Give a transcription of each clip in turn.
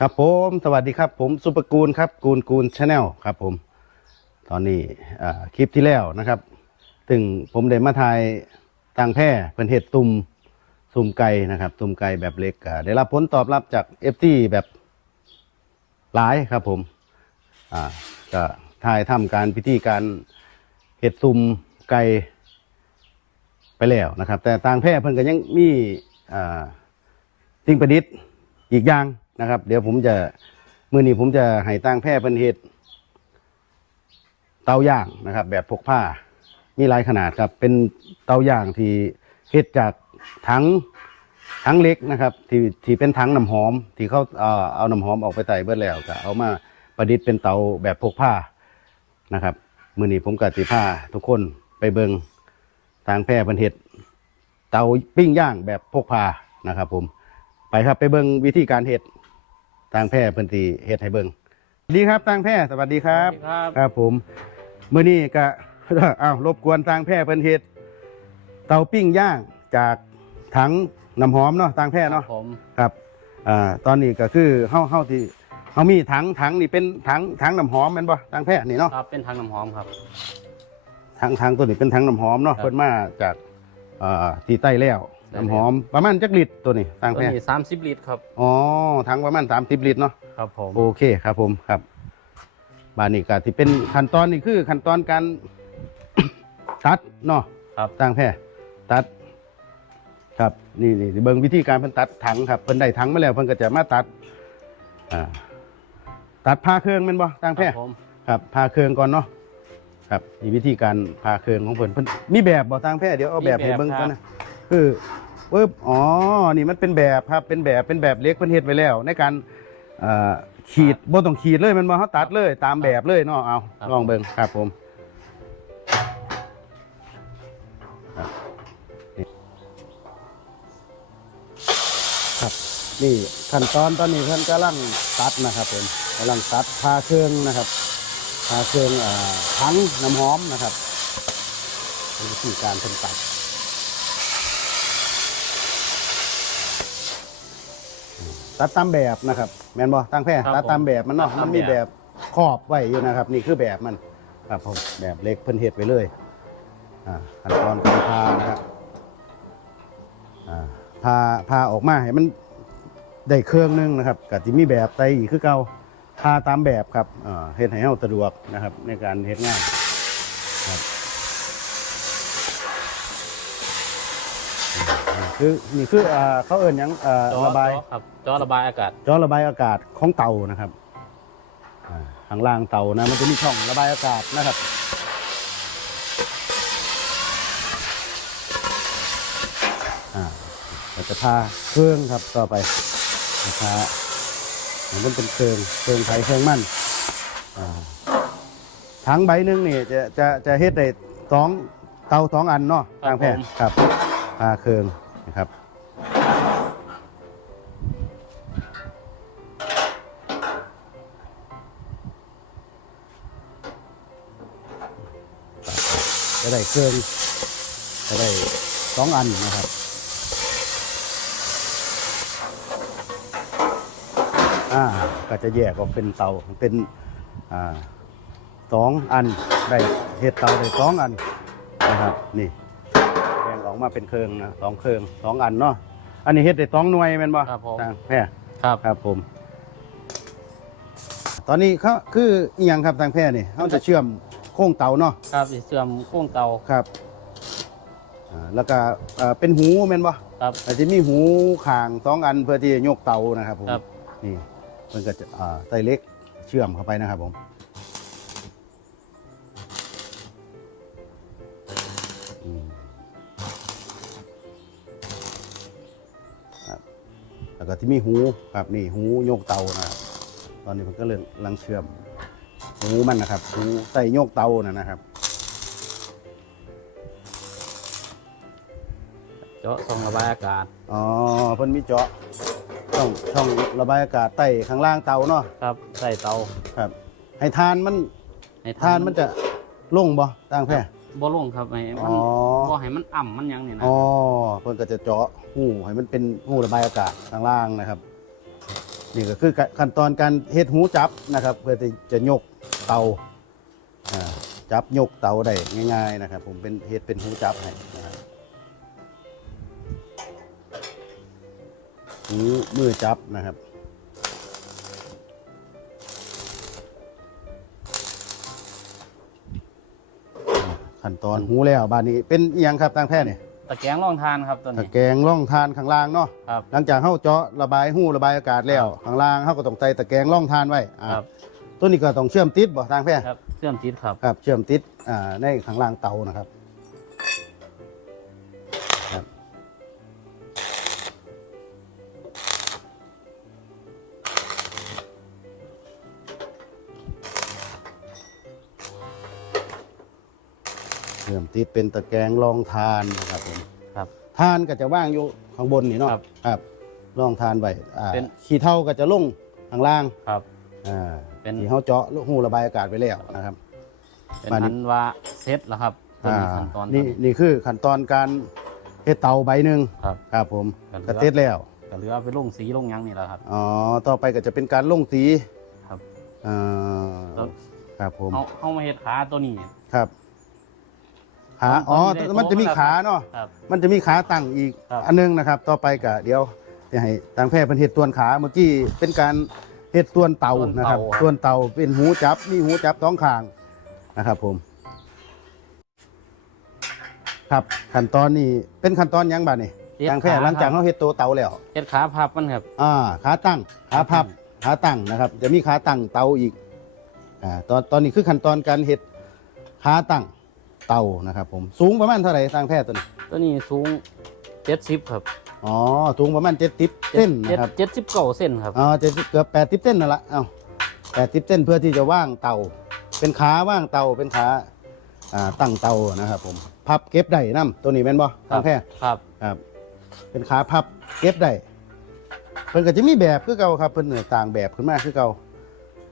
ครับผมสวัสดีครับผมสุปกูลครับกูลกูลชาแนลครับผมตอนนี้คลิปที่แล้วนะครับถึงผมได้มาถ่ายต่างแพร่เพิ่นเห็ดตุ่มตุ่มไก่นะครับ ตุ่มไก่แบบเล็กได้รับผลตอบรับจากเอฟซีแบบหลายครับผมอ่าก็ถ่ายทำการพิธีการเห็ดตุ่มไก่ไปแล้วนะครับ แต่ต่างแพร่เพิ่นก็ยังมีอ่าสิ่งประดิษฐ์อีกอย่าง นะครับ เดี๋ยวผมจะมือนี้ผมจะให้ตั้งแพร่เป็นเห็ดเตาย่างนะครับ แบบพกผ้ามีหลายขนาดครับ เป็นเตาย่างที่เฮ็ดจากถังถังเล็กนะครับ ที่ที่เป็นถังน้ำหอม ที่เขาเอาเอาน้ำหอมออกไปใส่เบิดแล้วก็เอามาประดิษฐ์เป็นเตาแบบพกผ้านะครับมือนี้ผมกับติผ้าทุกคนไปเบิงทางแพร่เป็นเห็ดเตาปิ้งย่างแบบพกพานะครับ ผมไปครับไปเบิงวิธีการเห็ด ทางแพร่เพิ่นตีเห็ดให้เบิงสวัสดีครับทางแพร่สวัสดีครับสวัสดีครับครับผมเมื่อนี้ก็ อ้าวรบกวนทางแพร่เพิ่นเห็ดเตาปิ้งย่างจากถังน้ำหอมเนาะทางแพร่เนาะผมครับอ่าตอนนี้ก็คือเฮาเฮาที่เฮามีถังถังนี่เป็นถังถังน้ำหอมแม่นบ่ทางแพร่นี่เนาะครับเป็นทางน้ำหอมครับ ถังถังตัวนี้เป็นถังน้ำหอมเนาะครับ เพิ่นมาจากอ่าที่ใต้แล้วใต้แล้ว น้ำหอมประมาณจักลิตรตัวนี้ทางตัวแพร่นี้สามสิบลิตรครับ อ๋อถังประมาณ 30 ลิตรเนาะครับผม โอเคครับผมครับบานนี้ก็ที่เป็นขั้นตอนนี่คือขั้นตอนการ ตัดเนาะครับทางแพร่ตัด ครับนี่นี่เบิ่งวิธีการเพิ่นตัดถังครับเพิ่นได้ถังมาแล้วเพิ่นก็จะมาตัดอ่าตัดผ้าเครื่องแม่นบ่ทางแพร่ครับผมครับพาเครื่องก่อนเนาะครับมีวิธีการพาเครื่องของเพิ่นเพิ่นมีแบบบ่ทางแพทย์เดี๋ยวเอาแบบให้เบิ่งก่อนนะคือ ปึ๊บอ๋อ นี่มันเป็นแบบครับ เป็นแบบ เป็นแบบเล็กเพิ่นเฮ็ดไว้แล้ว ในการเอ่อขีดบ่ต้องขีดเลยแมันบ่เฮาตัดเลย ตามแบบเลยเนาะ เอาลองเบิ่งครับผมครับนี่ครับ นี่ขั้นตอนตอนนี้เพิ่นกำลังตัดนะครับผมกำลังตัดพาเครื่องนะครับพาเครื่องอ่าทั้งน้ำหอมนะครับเป็นวิธีการเป็นตัด ตัดตามแบบนะครับ แมนบอตั้งแพร่ตัดตามแบบมันเนาะมันมีแบบครอบไว้อยู่นะครับ นี่คือแบบมันครับผมแบบเล็กเพิ่นเฮ็ดไว้เลยอ่าขั้นตอนการพานะครับอ่าพาพาออกมาให้มันได้เครื่องหนึงนะครับก็จะมีแบบไตอีกคือเก่าพาตามแบบครับเอ่อเฮ็ดให้เฮาสะดวกนะครับในการเฮ็ดงานครับอ่า คือนี่คืออ่าเขาเอิ้นหยังอ่าจอระบายจอครับจอระบายอากาศ จอระบายอากาศของเตานะครับอ่าข้างล่างเตานะมันจะมีช่องระบายอากาศนะครับ อ่าเราจะพาเครื่องครับต่อไปนะครัมันเป็นเครื่องเครื่องไทยเครื่องมั่นอ่าถังใบหนึงนี่จะจะจะเฮ็ดได้สองเตาสองอันเนาะทางแพทย์ครับพาเครื่อง นะครับจะได้เครื่องจะได้สองอันนะครับอ่าก็จะแยกออกเป็นเตาเป็นอ่าสองอันได้เห็ดเตาได้สองอันนะครับนี่ ออกมาเป็นเครื่องนะสองเครื่องสองอันเนาะอันนี้เห็ดได้สองหน่วยแม่นบ่ครับผมทางแพร่ครับ ครับผม ตอนนี้เขาคืออีหยังครับทางแพร่นี่เขาจะเชื่อมโค้งเตาเนาะครับสิเสื่อมโค้งเตาครับอ่าแล้วก็อ่าเป็นหูแม่นบ่ครับ อาจจะมีหูข่างสองอันเพื่อที่จะยกเตานะครับผมครับ นี่มันก็จะอ่าไตเล็กเชื่อมเข้าไปนะครับผม แล้วก็ที่มีหูครับนี่หูโยกเตานะครับตอนนี้มันก็เริ่มกำลังเชื่อมหูมันนะครับหูใส่โยกเตานะนะครับ เจาะส่องระบายอากาศ อ๋อเพิ่นมีเจาะช่องช่องระบายอากาศใต้ข้างล่างเตาเนาะครับใส่เตาครับ ให้ทานมันให้ทานมันจะลงบ่ต่างแพร่บ่ลงครับให้มันอ๋อ บ่ให้มันอ่ำมันหยังนี่นะอ๋อเพิ่นก็จะเจาะ หูให้มันเป็นหูระบายอากาศข้างล่างนะครับนี่ก็คือขั้นตอนการเฮ็ดหูจับนะครับ เพื่อที่จะยกเตาจับยกเตาได้ง่าย ๆนะครับ ผมเป็นเฮ็ดเป็นหูจับให้นะครับหูมือจับนะครับขั้นตอนหูแล้วบ้านนี้เป็นยังครับทางแพทย์เนี่ย ตะแกรงรองทานครับตัวตะนี้ แกรงร่องทานข้างล่างเนาะครับ หลังจากเข้าเจาะระบายหูระบายอากาศแล้วข้างล่างเข้าก็ต้องใส่ตะแกรงร่องทานไว้อ่าครับตัวนี้ก็ต้องเชื่อมติดบ่ทางแพทย์ครับเชื่อมติดครับ ครับเชื่อมติดอ่าในข้างล่างเตานะครับครับ ติดเป็นตะแกรงรองทานนะครับผมครับทานก็จะว่างอยู่ข้างบนนี่เนาะครับครับรองทานไว้อ่าเป็น ขี้เท่าก็จะลงข้างล่างครับ อ่าเป็น ที่เขาเจาะลูกหูระบายอากาศไปแล้วนะครับ เป็นมานี่อันว่าเซตแล้วครับตัวนี้ขั้นตอนนี่ตัวนี้นี่คือขั้นตอนการเฮ็ดเตาใบหนึ่งครับ ครับผมกันเหลืก็อเต็ดแล้ว ก็เหลือเอาไปลงสีลงหยังนี่แหละครับ อ๋อ ต่อไปก็จะเป็นการลงสีครับ อ่าแล้วครับผมเอาเอามาเฮ็ดขาตัวนี้ครับ ขาตอนอ๋อตอนนี้ได้มันจะมีโต๊ะขาเนาะครับ มันจะมีขาตั้งอีกครับ อันนึงนะครับ ต่อไปก็เดี๋ยวจะให้ทางแพทย์เป็นเห็ดตัวนขาเมื่อกี้เป็นการเห็ดตัวนเตานะครับตัวนเตาเป็นหูจับมีหูจับท้องคางนะครับผม ครับขั้นตอนนี้เป็นขั้นตอนหยังบ้านี่เฮ็ดทางแพทย์ขหลังจากครับเขาเห็ดตัวเตาแล้ว เฮ็ดขาพับมันครับ อ่าขาตั้งขาพับขาตั้งขาตั้งนะครับ จะมีขาตั้งเตาอีกอ่าตอนตอนนี้คือขั้นตอนการเห็ดขาตั้ง เตานะครับผมสูงประมาณเท่าไหร่ทางแพทย์ตัวนี้ตัวนี้สูงเจ็ดสิบครับอ๋อสูงประมาณเจ็ดสิบเส้นนะครับเจ็ดสิบเก้าเส้นครับอ๋อเจ็ดสิบเกือบแปดสิบเส้นนั่นละเอาแปดสิบเส้นเพื่อที่จะว่างเตา เป็นขาว่างเตาเป็นขาอ่าตั้งเตานะครับผมพับเก็บได้น้ำตัวนี้แม่นบ่ทางแพทย์ครับครับเป็นขาพับเก็บได้เพิ่นก็จะมีแบบคือเก่าครับเพิ่นเหนือต่างแบบขึ้นมาคือเก่า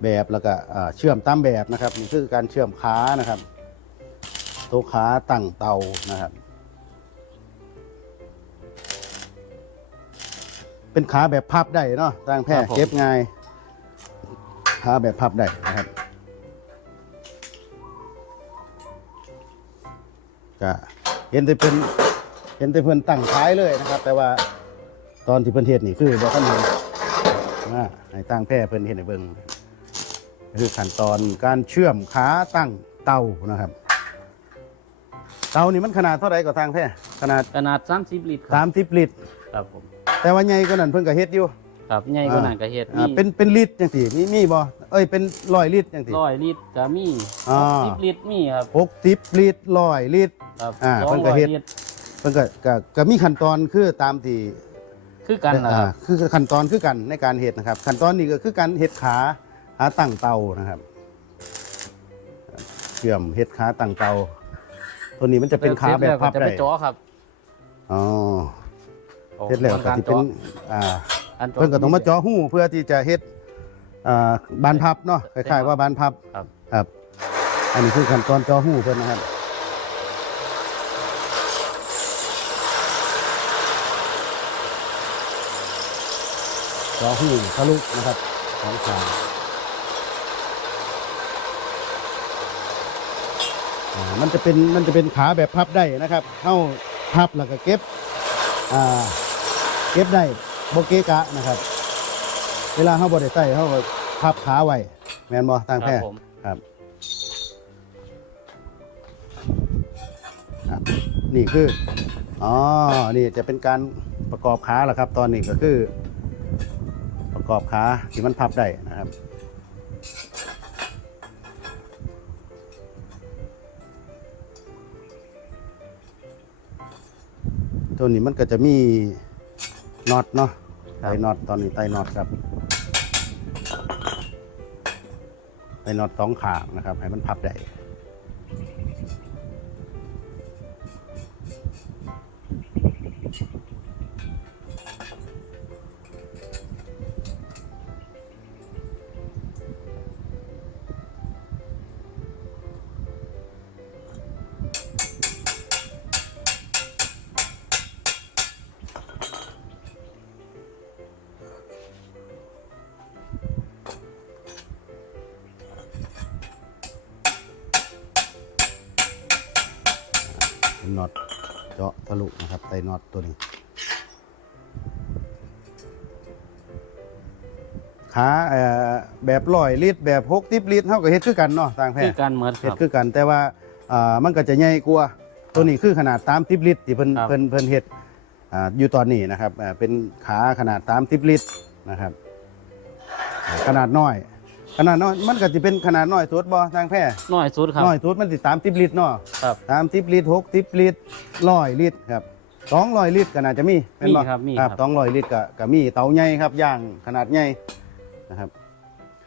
แบบแล้วก็อ่าเชื่อมตามแบบนะครับนี่คือการเชื่อมขานะครับ ตัวขาตั้งเตานะครับ เป็นขาแบบพับได้เนาะทางแพทย์เก็บง่ายขาแบบพับได้นะครับก็เห็นแต่เป็นเห็นแต่เพิ่นตั้งขายเลยนะครับ แต่ว่าตอนที่เพิ่นเฮ็ดนี่คือบ่ทันเห็นนะให้ตั้งแพร่เพิ่นเฮ็ดให้เบิ่ง คือขั้นตอนการเชื่อมขาตั้งเตานะครับ เตานี่มันขนาดเท่าไหร่ก็ทางแพร่ขนาดขนาดสามสิบลิตรครับ30ลิตร ครับผมแต่ว่าใหญ่กว่านั้นเพิ่นก็เฮ็ดอยู่ครับใหญ่กว่านั้นก็เฮ็ดอ่าเป็นเป็นลิตรจังซี่มีมีบ่เอ้ยเป็นร้อยลิตรจังซี่ ร้อยลิตรก็มีอ่า สิบลิตรมีครับหกสิบลิตรร้อยลิตร ครับอ่าสองเพิ่นก็ร้อยเฮ็ด ลิตรเพิ่นก็ก็ก็มีขั้นตอนคือตามที่คือกันนะคอ่ารับคือขั้นตอนคือกันในการเฮ็ดนะครับ ขั้นตอนนี้ก็คือการเฮ็ดขาขาตั้งเตานะครับเชื่อมเฮ็ดขาตั้งเตา ตัวนี้มันจะเป็นขาแบบพับจะได้ไปเจ่อครับอ๋ออาเฮ็ดแล้วก็การสิเป็นจาะอ่าอันจาะเพิ่นก็ต้องมาเจาะหูเพื่อที่จะเฮ็ดอ่าบานพับเนาะคล้ายๆว่าบานพับครับครับ อันนี้คือขั้นตอนเจาะหูเพิ่นนะครับเจาะหูทะลุนะครับสองข้างอ่า มันจะเป็นมันจะเป็นขาแบบพับได้นะครับเข้าพับแล้วก็เก็บอ่าเก็บได้โบเกะกะนะครับ เวลาเขาบริใส่เขาก็พับขาไว้แมนบอทางคแพรับทย์ผมครับครับนี่คืออ๋อนี่จะเป็นการประกอบขาแหละครับ ตอนนี้ก็คือ ประกอบขาที่มันพับได้นะครับ ตัวนี้มันก็จะมีน็อตเนาะไตน็อตตอนนี้ไตน็อตครับไตน็อตสองขางนะครับ ให้มันพับได้ นน็อตเจาะทะลุนะครับใส่น็อตตัวนี้ขาเอ่อแบบร้อยลิตรแบบหกสิบลิตรเท่ากับเฮ็ดคือกันเนาะต่างแพคือทย์การเหมือนคเฮ็ดรับ คือกันแต่ว่าอ่ามันก็จะใหญ่กว่าตัวนี้คือขนาดตามสิบลิตรที่เพิ่นครับ เพิ่นเพิ่นเฮ็ดอ่าอยู่ตอนนี้นะครับอ่าเป็นขาขนาดตามสิบลิตรนะครับอ่าขนาดน้อย ขนาดน้อยมันก็จะเป็นขนาดน้อยสุดบ่ทางแพทย์น้อยสุดครับน้อยสุดมันสิตามสิบลิตรเนาะครับตามสิบลิตรหกสิบลิตรร้อยลิตรครับสองร้อยลิตรก็น่าจะมีแนมีครับมีครับสองร้อยลิตรก็ก็มีเตาใหญ่ครับย่างขนาดใหญ่นะครับ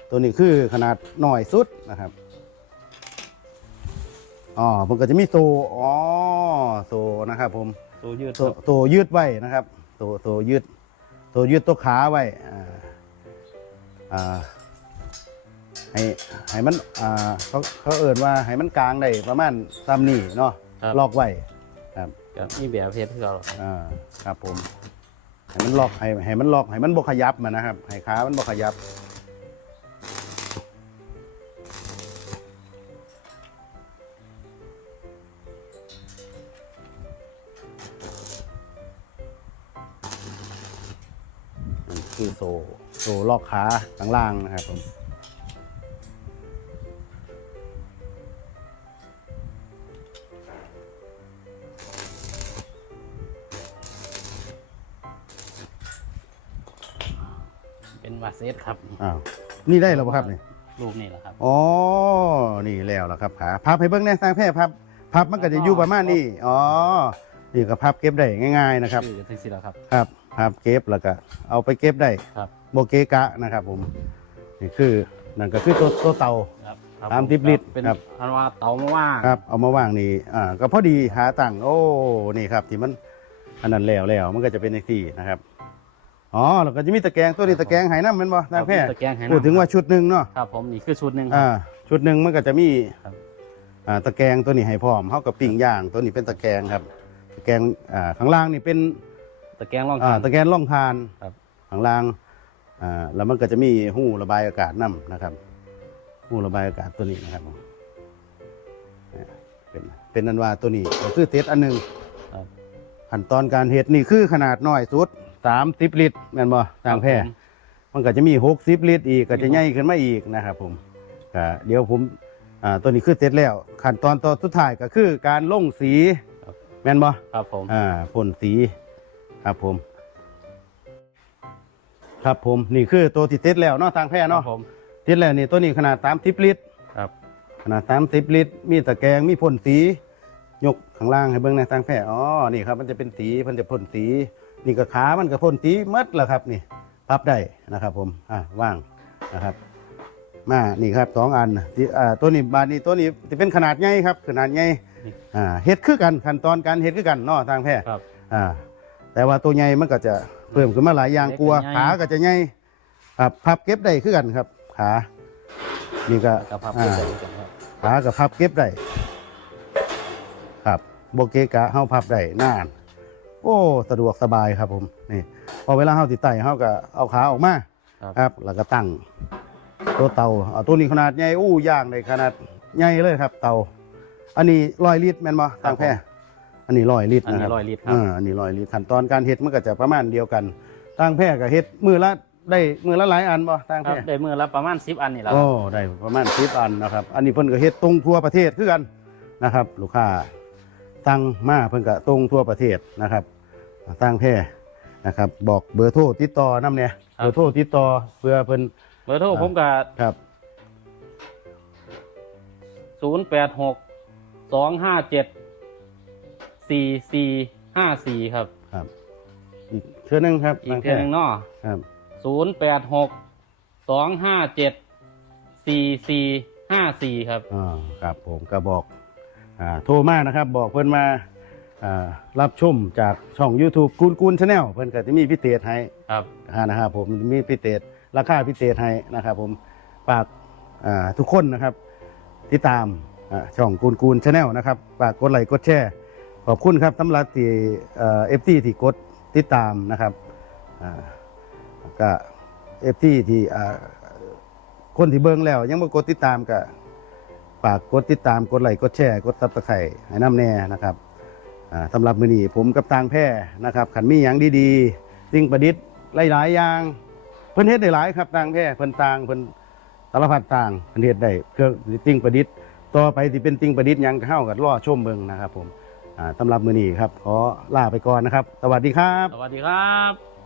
ตัวนี้คือขนาดน้อยสุดนะครับอ๋อมันก็จะมีโซอ๋อโซนะครับ ผมตัวยืดโซโซยืดไว้นะครับโซโซยืดโซยืดตัวขาไว้อ่าอ่า ให้ให้มันอ่าเขาเขาเอ่นว่าให้มันกลางได้ประมาณซ้ำนี่เนาะครับล็อกไว้ครับครับมีแบบเพชรที่เราอ่าครับผมให้มันล็อกให้ให้มันล็อกให้มันบกขยับมานะครับให้ขามันบกขยับนี่คือโซ โซลอกขาข้างล่างนะครับผม เป็นวาเซตครับ อ้าวนี่ได้แล้วป่ะครับนี่รูปนี่แหละครับอ๋อนี่แล้วล่ะครับขาพับให้เบิ้งในทางแพร่พับพับมันก็จะอยู่ประมาณนี้อ๋อนี่ก็พับเก็บได้ง่าย ๆนะครับคือทั้งสิ้นแล้วครับ ครับพับเก็บแล้วก็เอาไปเก็บได้ครับ โบเกกะนะครับผมนี่คือนั่นก็คือตัวตัวเตา ครับครับตามทิปลิตรเป็นครับ อันว่าเตามาว่างครับเอามาว่างนี่อ่าก็พอดีหาตั้งโอ้นี่ครับที่มันอันนั้นแล้วแล้วมันก็จะเป็นในที่นะครับ อ๋อแล้วก็จะมีตะแกรงตัวนี้ตะแกรงไหน้ำแมันบ่ทางแพร่ครับมีตะแกรงไหน้ำ พูดถึงว่าชุดหนึ่งเนาะครับผมนี่คือชุดหนึ่งครัอ่าบชุดหนึ่งมันก็จะมีครับ อ่าตะแกรงตัวนี้ให้พร้อมเท่ากับปิ่งย่างตัวนี้เป็นตะแกรงครับ ตะแกรงอ่าข้างล่างนี่เป็นตะแกรงรองอ่าทานตะแกรงร่องทานครับ ข้างล่างอ่าแล้วมันก็จะมีหู้ระบายอากาศนํนะครับหู้ระบายอากาศตัวนี้นะครับอ่าเป็นเป็นอันว่าตัวนี้ก็คือเซตอันหนึ่งครับขั้นตอนการเฮ็ดนี่คือขนาดน้อยสุด 30ลิตรแม่นบ่ทางแพร่ครับผม มันก็จะมี60ลิตรอีกก็จะใหญ่ขึ้นมาอีกนะครับผมก็เดี๋ยวผมอ่าตัวนี้คือเสร็จแล้ว ขั้นตอนต่อสุดท้ายก็คือการลงสีครับแม่นบ่ ครับผม อ่าพ่นสีครับผม ครับผมนี่คือตัวที่เสร็จแล้วเนาะทางแพร่ครัเนาะบผมเสร็จแล้วนี่ตัวนี้ขนาด30ลิตร ครับ ขนาด30ลิตร มีตะแกรงมีพ่นสี ยกข้างล่างให้เบิ่งในทางแพร่อ๋อนี่ครับ มันจะเป็นสีมันจะพ่นสี นี่ก็ขามันก็พ่นสีหมัดแล้วครับนี่พับได้นะครับ ผมอ่าว่างนะครับ มานี่ครับสองอันที่อ่าตัวนี้บานนี้ตัวนี้จะเป็นขนาดใหญ่ครับ ขนาดใหญ่อ่าเฮ็ดคือกันขั้นตอนการเฮ็ดคือกันเนาะทางแพทย์ครับอ่าแต่ว่าตัวใหญ่มันก็จะเพิ่มขึ้นมาหลายอย่างกลัวเล็กกับใหญ่ขาก็จะใหญ่ครับพับเก็บได้คือกันครับ ขานี่ก็กับพับอ่าเก็บไว้กันครับขากับพับเก็บได้ครับโบเกกะเฮาพับได้นานโอ้สะดวกสบายครับผมนี่พอเวลาเฮาติดไต่เฮาก็เอาขาออกมาครับ ครับ แล้วก็ตั้งตัวเตาเอาตัวนี้ขนาดใหญ่อู้ย่างในขนาดใหญ่เลยครับ เตา อันนี้ร้อยลิตรแม่นบ่ตั้งแพร่อันนี้ร้อยลิตรอันนะคนี้รับ ร้อยลิตรครับ อ่าอันนี้ร้อยลิตรขั้นตอนการเฮ็ดมันก็จะประมาณเดียวกันตั้งแพร่ก็เฮ็ดมือละได้มือละหลายอันบ่ตั้งครัแพบร่ได้มือละประมาณสิบอันนี่แหละโอ้ได้ประมาณสิบอันนะครับ อันนี้เพิ่นก็เฮ็ดตรงทั่วประเทศคือกันนะครับ ลูกค้าตั้งมาเพิ่นก็ตรงทั่วประเทศนะครับ ตั้งแพร่นะครับ บอกเบอร์โทรติดต่อนำเนี่ยเบอร์โทรติดต่อเพื่อเพิ่นเบอร์โทรผมกับครับศูนย์แปดหกสองห้าเจ็ดสี่สี่ห้าสี่ครับ ครับ อีกเทื่อหนึงครับอีกตั้งเพียงหนึ่งเนาะครับศูนย์แปดหกสองห้าเจ็ดสี่สี่ห้าสี่ครับ อ่าครับผมก็บอกอ่าโทรมานะครับ บอกเพิ่นมาอ่า รับชมจากช่อง YouTube กูนกูนชาแนลเพิ่นก็จะมีพิเศษให้ครับอ่านะครับผมมีพิเศษราคาพิเศษให้นะครับผมฝากอ่าทุกคนนะครับที่ตามอ่าช่องกูนกูนชาแนลนะครับฝากกดไลค์กดแชร์ขอบคุณครับสำหรับที่เอฟซีที่กดติดตามนะครับอ่าก็เอฟซีที่อ่าคนที่เบิ่งแล้ว ยังไม่กดติดตามก็ฝากกดติดตามกดไลค์กดแชร์กดซับสไครต์ให้น้ำแน่นะครับอ่า สำหรับมือนี้ผมกับตางแพร่นะครับขันมีอย่างดีๆสิ่งประดิษฐ์หลายๆอย่างเพิ่นเฮ็ดได้หลายครับตางแพร่เพิ่นตางเพิ่นสารพัดต่างเพิ่นเฮ็ดได้เครื่องสิ่งประดิษฐ์ต่อไปที่เป็นสิ่งประดิษฐ์ยังเข้ากันรอชมเบิงนะครับ ผมอ่าสำหรับมือนี้ครับขอลาไปก่อนนะครับ สวัสดีครับ สวัสดีครับ